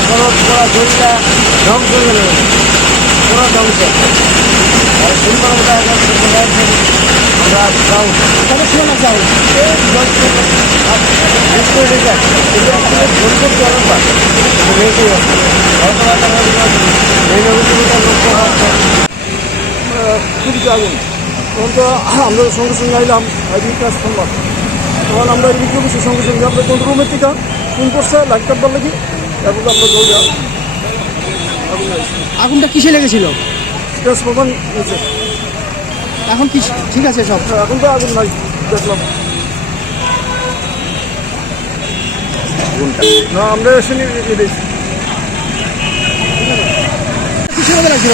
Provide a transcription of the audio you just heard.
আগর পুরো জমিটা ধ্বংস হয়ে গেল, পুরো ধ্বংস। আর সুন্দর আমরা যাও কত সময় যাও খুবই আগুন। তখন তো আমরা সঙ্গে সঙ্গে আইলাম কাজ সম্ভব। তখন আমরা এদিকে বসে সঙ্গে সঙ্গে আমরা কোন রুমের থেকে ফোন করছে লাইট কাটবার লাগি, তারপর আমরা দৌড়ে আগুনটা কিসে লেগেছিল? ট্রান্সফরমার নিচে। এখন কি ঠিক আছে সব? এখন তো আগুন নাই দেখলাম না, আমরা এসে নিয়ে দিয়েছি। কিসের মধ্যে লাগছিল?